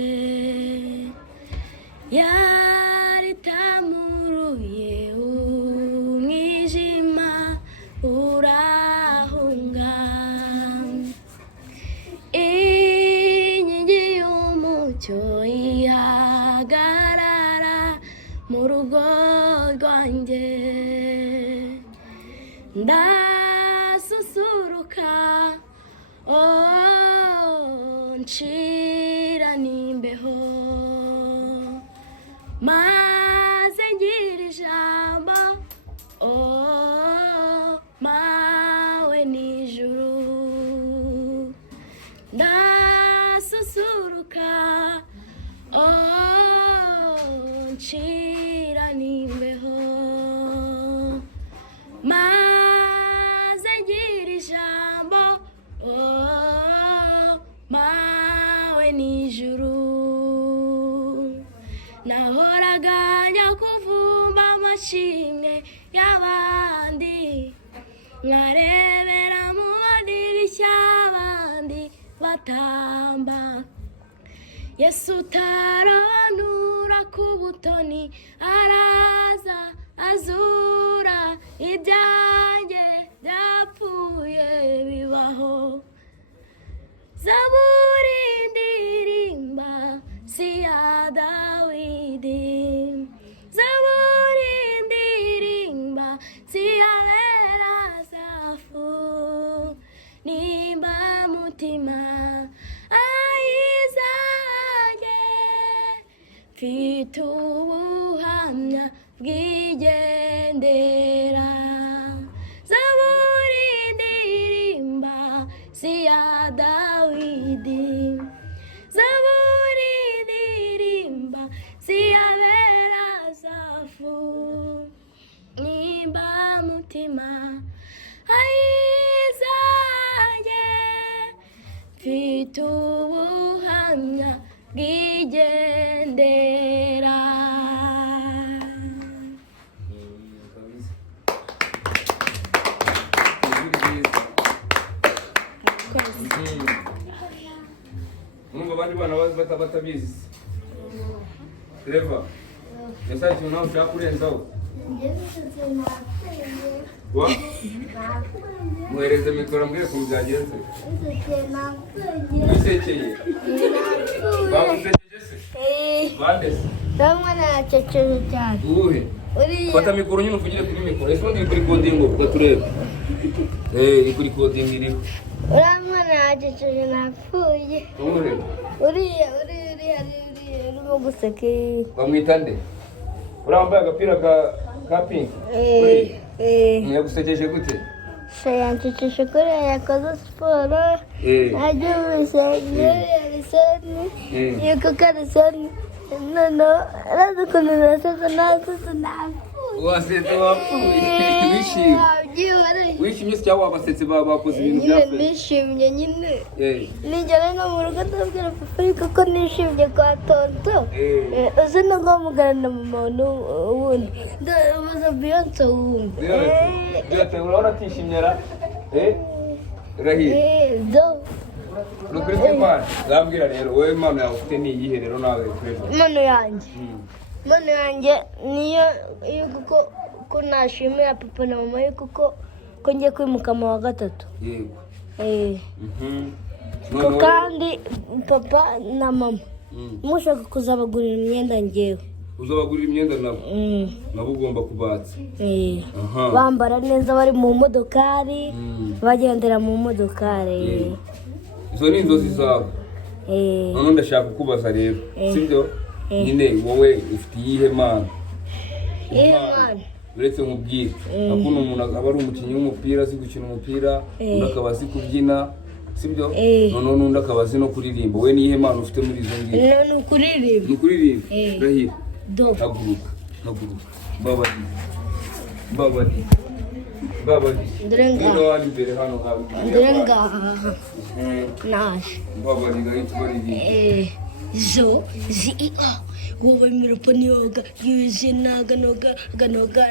yaritamuruye umwijima urahunga inkingi y'umucyo ihagarara mu rugo rwanjye ndasusuruka nshira n'imbeho maze ngira ijambo mawe n'ijuru ndasusuruka nshira n'imbeho maze ngira ijambo mawe n'ijuru nahoraga njya kuvumba amashimwe y'abandi nkarebera mu madirishya abandi batamba Yesu utarobanura ku butoni araza azura ibyanjye byapfuye bibaho zaburi ndirimba si ya Dawidi zaburi ndirimba si ya Berasafu nimba mutima ayizanjye mfite ubuhamya bwigendera zaburi ndirimba si ya Dawidi zaburi ndirimba si ya Berasafu nimba mutima ayizanjye mfite ubuhamya bwigendera. Mungu abandi bana batabizi. Treva. Esa ikintu nawe ushaka kurenzaho. Wa? Muhereze mikoro mbwire ko byagenze. Wisekeye. Bagusekeje se? Bande se? Ndamwana yacekeje cyane. Uhe? Fata mikoro nyine uvugire kuri mikoro. Ese ndi kuri coding ngo gaturebe. Kuri coding iri. Ndamwana yacekeje napfuye. Uhe? Uriya urimo guseke. Bamwita nde? Urambaye agapira ka pink. Yagusekeje gute? Yanceceshe kuri yakoze siporo. Ajya mu isengero yarisoni. Yuko karisoni. No, araza ukuntu nasaza napfuye. Wasetse wapfuye. Wishimye. Wishimye se cyangwa wabasetse bakoze ibintu byapfuye? Nishimye nyine. Nigera no mu rugo ndabwira papa ariko ko nishimye kwa tonto. Uzi no guhamagara na mama ubundi. Ndabaza Beyonce ubundi. Beyonce urabona atishimye ra? Rahira. Nukuretse Imana. Zambwira rero wowe impano yawe ufite ni iyihe rero nawe kureba? Impano yanjye niyo ko nashimira papa na mama yuko ko ngiye kwimuka mu wa gatatu. Yego. Ko kandi papa na mama mushaka kuzabagurira imyenda ngewe. Uzabagurira imyenda nabo ugomba kubatsa. Bambara neza bari mu modokari, bagendera mu modokari. Izo ni inzozi zawe. None ndashaka kukubaza rero. Sibyo? Nyine wowe ufite iyihe mana? Uretse nkubwire. Akuna umuntu aba ari umukinnyi w'umupira azi gukina umupira, undi akaba azi kubyina. Sibyo? None n'undi akaba azi no kuririmba. Wowe niyihe mana ufite muri izo ngizo? Ni ukuririmba. Ni ukuririmba? Rahira. Haguruka. Babadi. Ndrenga. Imbere hano hawe. Ndrenga. Nash. Babadi gahita baririmba. Zo, wowe miruponi yoga, yuzina ganoga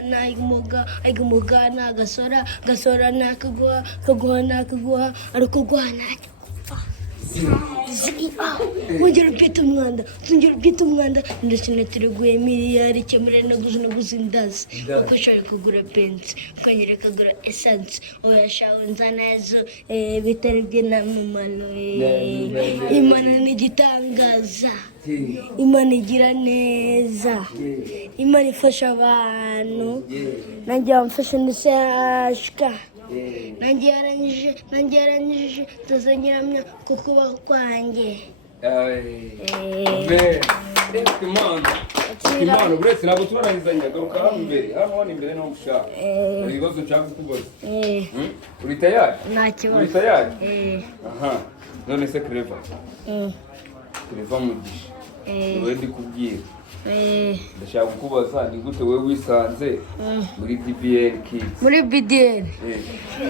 naigumoga nagasora nakaguha ariko guhana wongera ubyita umwanda ndetse tureguye miliyari kemure naguze indazi uko ushobora kugura benzi ukanyereka kugura esanse oyashawe nzanazo bitari bye na mumano. Imana ni igitangaza, Imana igira neza, Imana ifasha abantu, nanjye wamfasha ndetse yashika. Nanjye yaranyije tuzonyeramya kukubaho kwanjye. Imana uretse ntabwo turananizanya garuka hano imbere no mushaka. Ibibazo nshaka kukubaza. Uri tayari? Nta kibazo. Uri tayari? None se Clever. Clever mugisha. Wowe ndi kubwira. Ndashaka kukubaza ni gute wowe wisanze muri DBN Kids? Muri BDN.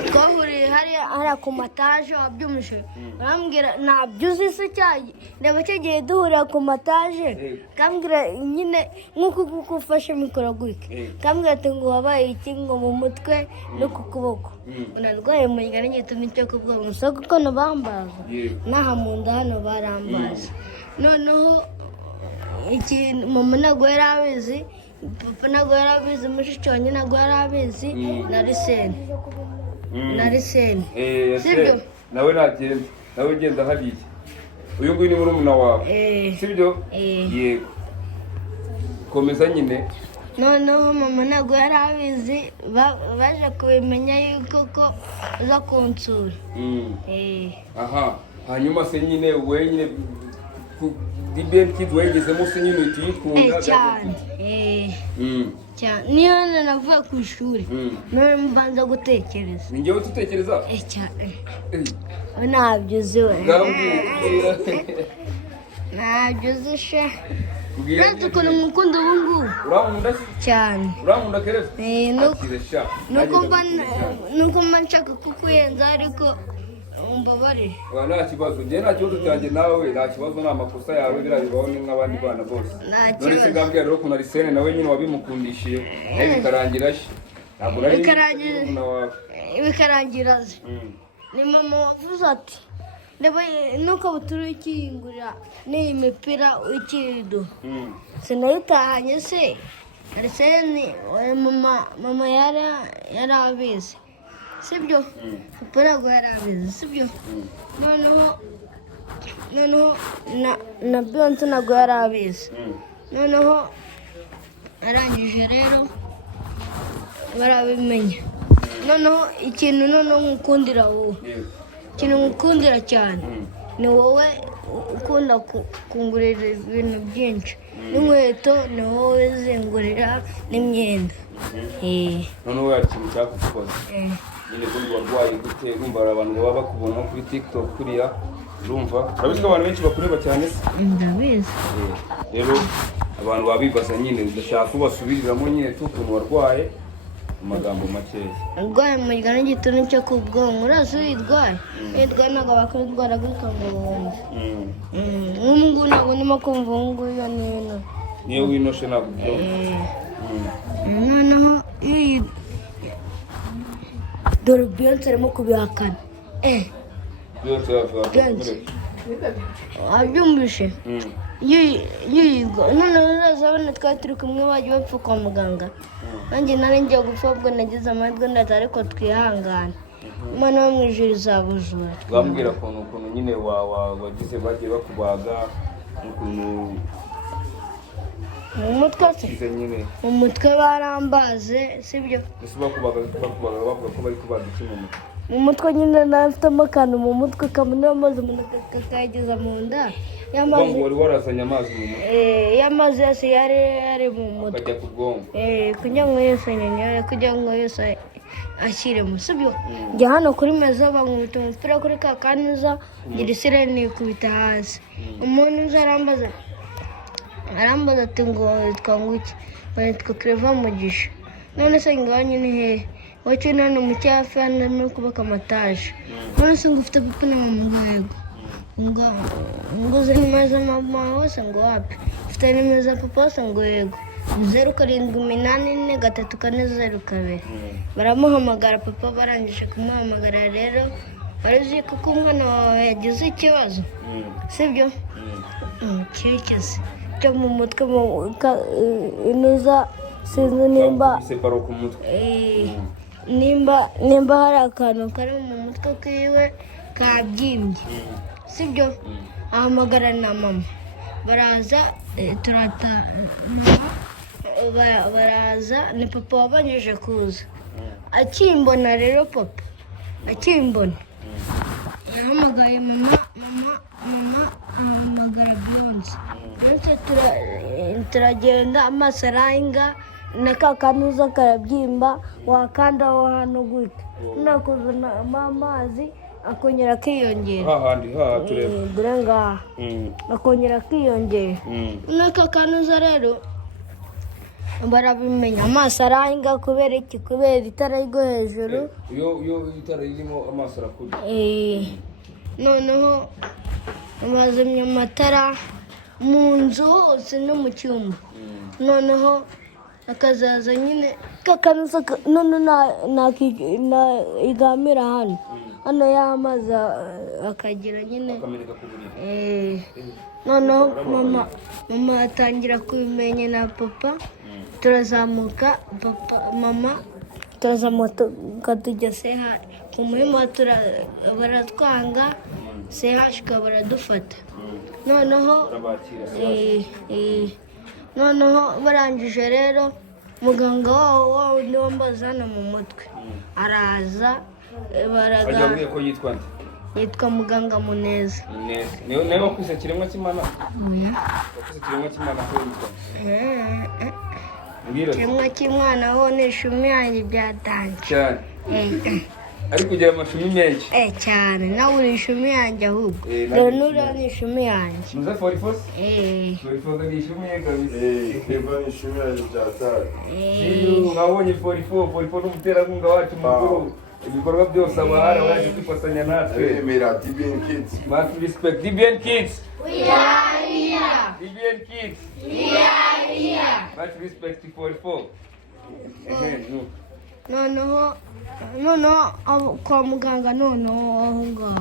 Twahuriye hariya ku mataje wabyumuje. Urambwira nabyuze se cyayi. Ndeba cyagiye duhurira ku mataje. Kambwira nyine nkuko kugufasha mikoro gwike. Kambwira ati ngo wabaye iki ngo mu mutwe no ku kuboko. Unarwaye mu ngana nyituma cyo kubwo musoko ko nabambaza. Naha mu nda hano barambaza. Noneho iki mama ntabwo yari abizi, papa ntabwo yari abizi, mushiki wanjye ntabwo yari abizi, na Riseni. Sibyo? Nawe nagenda, nawe ugenda hariya. Uyu nguyu ni murumuna wawe. Sibyo? Yego. Komeza nyine. Noneho mama ntabwo yari abizi, baje kubimenya yuko ko uza kunsura. Hanyuma se nyine wowe nyine DBN Kids wayigezemo se nyine tuyikunda cyane. Niyo navuye ku ishuri none mbanza gutekereza. Ni njyewe tutekereza? Cyane. Ntabyo uzi we. Ntabyo uzi she. Ntabwo ukuntu mukunda ubu ngubu. Urankunda cyane. Urankunda Kereza? Nuko mba nshaka kukuyenza ariko umbabarire. Nta kibazo njye nta kibazo cyanjye nawe nta kibazo ni amakosa yawe birabibaho ni nk'abandi bana bose. None se ngabwira rero ukuntu Arsene nawe nyine wabimukundishiye nawe bikarangira she ntabwo nari bikarangira ze. Ni mama wavuze ati ndeba nuko buturu ikingurira n'iyi mipira w'ikido sinayitahanye se Arsene mama yari abizi sibyo papa ntabwo yari abizi sibyo noneho na Beyonce ntabwo yari abizi noneho arangije rero barabimenya noneho ikintu noneho nkukundira wowe ikintu nkukundira cyane ni wowe ukunda kungurira ibintu byinshi n'inkweto ni wowe zingurira n'imyenda. Noneho hari ikintu cyakukoze nyine kundi warwaye gute urumva hari abantu baba bakubona kuri TikTok kuriya urumva urabizi ko abantu benshi bakureba cyane se? Ndabizi. Rero abantu babibaza nyine udashaka ko basubiriramo nyine ukuntu warwaye amagambo makeya. Urwaye mu gihano gitondo cyo ku bwonko urazi uyirwaye ntabwo bakwirwara guka ngo wumve nk'ubu ntabwo ndimo kumva ubu ngubu iyo n'ino niyo winoshe ntabwo byumva. noneho dore Beyonce arimo kubihakana. Beyonce wabyumvishe noneho uzazabona twari turi kumwe bajya bapfa kwa muganga nanjye nari ngiye gupfa ubwo nagize amahirwe ndaza ariko twihangane Imana yo mu ijuru izabujura. Wambwira ukuntu nyine wagize bagiye bakubaga ukuntu mu mutwe se mu mutwe barambaze sibyo ese bakubaga bavuga ko bari kubaga iki mu mutwe mu mutwe nyine nafitemo akantu mu mutwe kamwe amazi umuntu kakageza mu nda y'amazi wari warazanye amazi mu mutwe y'amazi yose yari mu mutwe akajya ku bwonko kugira ngo yose nyine kugira ngo yose ashyire mu sibyo njya hano kuri meza bankubita umupira kuri ka kanuza ngira isirene ikubita hasi umuntu uza arambaza ati ngo witwa nguki witwa Clever Mugisha none se ngaho nyine hehe wacu none mu cyafi hano no kubaka amataje none se ngo ufite papa na mama yego ngo ze nimeza mama wose ngo wapi ufite nimeza papa wose ngo yego 0784 baramuhamagara papa barangije kumuhamagara rero barazi ko umwana wawe yagize ikibazo sibyo cyekeze cyo mu mutwe inuza sinzi nimba hari akantu kari mu mutwe kiwe kabyimbye sibyo ahamagara na mama baraza baraza ni papa wabanyije kuza akimbona rero papa akimbona yahamagaye mama ahamagara Beyonce turagenda amaso arahinga na ka kanuza karabyimba wakandaho hano gutya nakuzana amazi akongera akiyongera hahandi tureba dore ngaha akongera akiyongera n'aka kanuza rero barabimenya amaso arahinga kubera iki kubera itara ryo hejuru iyo itara ririmo amaso arakura noneho bazimya amatara mu nzu hose no mu cyumba noneho akazaza nyine kakanuza none igamira hano y'amazi akagira nyine noneho mama atangira kubimenya na papa turazamuka mama turazamuka tujya seha ku muhima baratwanga sehashika baradufata noneho barangije rero muganga wawo ni wambaza hano mu mutwe araza baraga ko yitwa muganga Muneza niwe wakuze kiremwa cy'Imana wakuze kiremwa cy'Imana ko yitwa kiremwa cy'Imana ho ni ishumi yanjye byatanze cyane ariko ugira amashumi menshi cyane nawe uri ishumi yanjye ahubwo rero nura ni ishumi yanjye muze forifos forifos ni ishumi ye kabisa niba ishumi yanjye byatanze nkabonye forifo n'umuterankunga wacu mukuru ibikorwa byose abahari abaje kwifatanya natwe. Twemera DBN Kids. Much respect. DBN Kids. We are here. DBN Kids. We are here. Much respect for 4. noneho kwa muganga noneho aho ngaho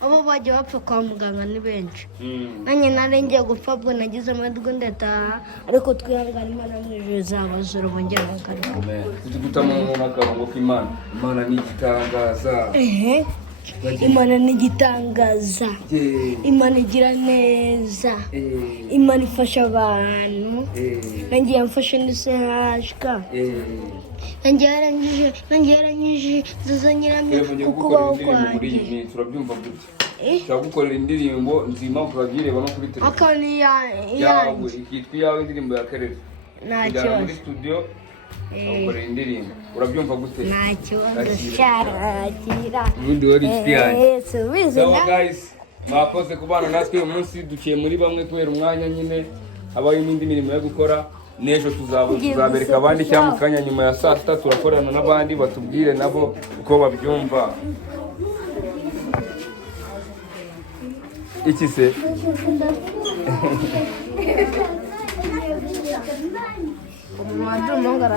abo bajya bapfa kwa muganga ni benshi nanjye nari ngiye gupfa bwo nagize amahirwe ndataha ariko twihangane Imana mu ijuru izabazura bongera bagaruka. Tugutamo n'akarongo k'Imana. Imana ni igitangaza. Imana ni igitangaza. Imana igira neza. Imana ifasha abantu. Nanjye yamfashe n'isehashka. Nanjye yaranyije zazanyiramo kukubaho kwanjye. Turabyumva gutya. Turagukorera indirimbo nzima ukabireba no kuri telefone. Akani yawe ikitwa yawe indirimbo ya Karere. Nta Kujyana muri kibazo. studio ukorera indirimbo. Urabyumva gute? Nta kibazo cyakira. Ubundi wari inshuti yanjye. Subiza So guys, mwakoze kubana natwe uyu munsi duciye muri bamwe kubera umwanya nyine habaye n'indi mirimo yo gukora. N'ejo tuzabereka abandi cyangwa mu kanya nyuma ya saa sita turakorana n'abandi batubwire nabo uko babyumva. Iki se? Umuntu mongara